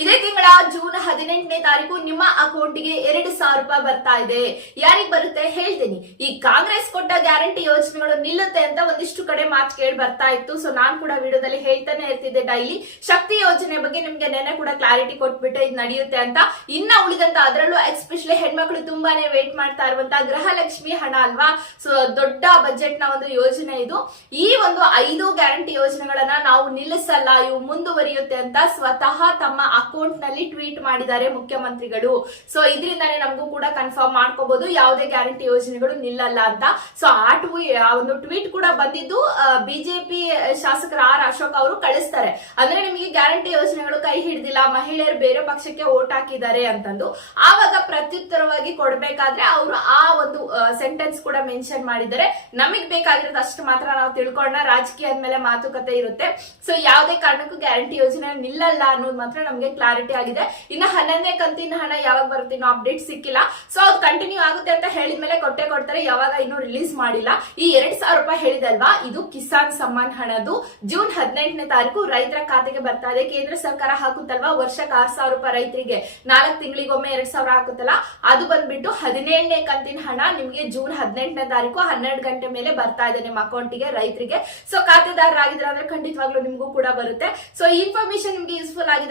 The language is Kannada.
ಇದೇ ತಿಂಗಳ ಜೂನ್ ಹದಿನೆಂಟನೇ ತಾರೀಕು ನಿಮ್ಮ ಅಕೌಂಟ್ಗೆ ಎರಡು ಸಾವಿರ ರೂಪಾಯಿ ಬರ್ತಾ ಇದೆ. ಯಾರಿಗ್ ಬರುತ್ತೆ ಹೇಳ್ತೀನಿ. ಈ ಕಾಂಗ್ರೆಸ್ ಕೊಟ್ಟ ಗ್ಯಾರಂಟಿ ಯೋಜನೆಗಳು ನಿಲ್ಲುತ್ತೆ ಅಂತ ಒಂದಿಷ್ಟು ಕಡೆ ಮಾತು ಕೇಳಿ ಬರ್ತಾ ಇತ್ತು. ಸೊ ನಾನ್ ಕೂಡ ವಿಡಿಯೋದಲ್ಲಿ ಹೇಳ್ತಾನೆ ಇರ್ತಿದ್ದೆ ಡೈಲಿ. ಶಕ್ತಿ ಯೋಜನೆ ಬಗ್ಗೆ ನಿಮ್ಗೆ ನೆನೆ ಕೂಡ ಕ್ಲಾರಿಟಿ ಕೊಟ್ಬಿಟ್ಟು ಇದು ನಡೆಯುತ್ತೆ ಅಂತ. ಇನ್ನ ಉಳಿದಂತ ಅದರಲ್ಲೂ ಎಸ್ಪೆಷಲಿ ಹೆಣ್ಮಕ್ಳು ತುಂಬಾನೇ ವೇಟ್ ಮಾಡ್ತಾ ಇರುವಂತ ಗೃಹಲಕ್ಷ್ಮಿ ಹಣ ಅಲ್ವಾ? ಸೊ ದೊಡ್ಡ ಬಜೆಟ್ನ ಒಂದು ಯೋಜನೆ ಇದು. ಈ ಒಂದು ಐದು ಗ್ಯಾರಂಟಿ ಯೋಜನೆಗಳನ್ನ ನಾವು ನಿಲ್ಲಿಸಲ್ಲ, ಇವು ಮುಂದುವರಿಯುತ್ತೆ ಅಂತ ಸ್ವತಃ ತಮ್ಮ ಅಕೌಂಟ್ನಲ್ಲಿ ಟ್ವೀಟ್ ಮಾಡಿದ್ದಾರೆ ಮುಖ್ಯಮಂತ್ರಿಗಳು. ಸೊ ಇದರಿಂದಾನೇ ನಮಗೂ ಕೂಡ ಕನ್ಫರ್ಮ್ ಮಾಡ್ಕೋಬಹುದು ಯಾವುದೇ ಗ್ಯಾರಂಟಿ ಯೋಜನೆಗಳು ನಿಲ್ಲಲ್ಲ ಅಂತ. ಸೊ ಆ ಒಂದು ಟ್ವೀಟ್ ಕೂಡ ಬಂದಿದ್ದು ಬಿಜೆಪಿ ಶಾಸಕರ ಆರ್ ಅಶೋಕ್ ಅವರು ಕಳಿಸ್ತಾರೆ. ಅಂದ್ರೆ ನಿಮಗೆ ಗ್ಯಾರಂಟಿ ಯೋಜನೆಗಳು ಕೈ ಹಿಡಿದಿಲ್ಲ, ಮಹಿಳೆಯರು ಬೇರೆ ಪಕ್ಷಕ್ಕೆ ಓಟ್ ಹಾಕಿದ್ದಾರೆ ಅಂತಂದು. ಆವಾಗ ಪ್ರತ್ಯುತ್ತರವಾಗಿ ಕೊಡ್ಬೇಕಾದ್ರೆ ಅವರು ಆ ಒಂದು ಸೆಂಟೆನ್ಸ್ ಕೂಡ ಮೆನ್ಷನ್ ಮಾಡಿದ್ದಾರೆ. ನಮಗ್ ಬೇಕಾಗಿರೋದು ಅಷ್ಟು ಮಾತ್ರ ನಾವು ತಿಳ್ಕೊಂಡ ರಾಜಕೀಯದ ಮೇಲೆ ಮಾತುಕತೆ ಇರುತ್ತೆ. ಸೊ ಯಾವುದೇ ಕಾರಣಕ್ಕೂ ಗ್ಯಾರಂಟಿ ಯೋಜನೆ ನಿಲ್ಲಲ್ಲ ಅನ್ನೋದು ಮಾತ್ರ ನಮಗೆ ಕ್ಲಾರಿಟಿ ಆಗಿದೆ. ಇನ್ನು ಹನ್ನೊಂದನೇ ಕಂತಿನ ಹಣ ಯಾವಾಗ ಬರುತ್ತೆ ಅಪ್ಡೇಟ್ ಸಿಕ್ಕಿಲ್ಲ. ಸೊ ಅದು ಕಂಟಿನ್ಯೂ ಆಗುತ್ತೆ ಅಂತ ಹೇಳಿದ್ಮೇಲೆ ಕೊಟ್ಟೆ ಕೊಡ್ತಾರೆ, ಯಾವಾಗ ಇನ್ನೂ ರಿಲೀಸ್ ಮಾಡಿಲ್ಲ. ಈ ಎರಡ್ ಸಾವಿರ ರೂಪಾಯಿ ಹೇಳಿದಲ್ವಾ? ಇದು ಕಿಸಾನ್ ಸಮ್ಮಾನ್ ಹಣದು. ಜೂನ್ ಹದಿನೆಂಟನೇ ತಾರೀಕು ರೈತರ ಖಾತೆಗೆ ಬರ್ತಾ ಇದೆ. ಕೇಂದ್ರ ಸರ್ಕಾರ ಹಾಕುತ್ತಲ್ವಾ? ವರ್ಷಕ್ಕೆ ಆರ್ ಸಾವಿರ ರೂಪಾಯಿ ರೈತರಿಗೆ. ನಾಲ್ಕು ತಿಂಗಳಿಗೊಮ್ಮೆ ಎರಡ್ ಸಾವಿರ ಹಾಕುತ್ತಲ್ಲ? ಅದು ಬಂದ್ಬಿಟ್ಟು ಹದಿನೇಳನೇ ಕಂತಿನ ಹಣ ನಿಮಗೆ ಜೂನ್ ಹದಿನೆಂಟನೇ ತಾರೀಕು ಹನ್ನೆರಡು ಗಂಟೆ ಮೇಲೆ ಬರ್ತಾ ಇದೆ ನಿಮ್ಮ ಅಕೌಂಟಿಗೆ ರೈತರಿಗೆ. ಸೊ ಖಾತೆದಾರರಾಗಿದ್ರೆ ಅಂದ್ರೆ ಖಂಡಿತವಾಗ್ಲೂ ನಿಮಗೂ ಕೂಡ ಬರುತ್ತೆ. ಸೊ ಈ ಇನ್ಫಾರ್ಮೇಶನ್ ನಿಮ್ಗೆ ಯೂಸ್ಫುಲ್ ಆಗಿದೆ.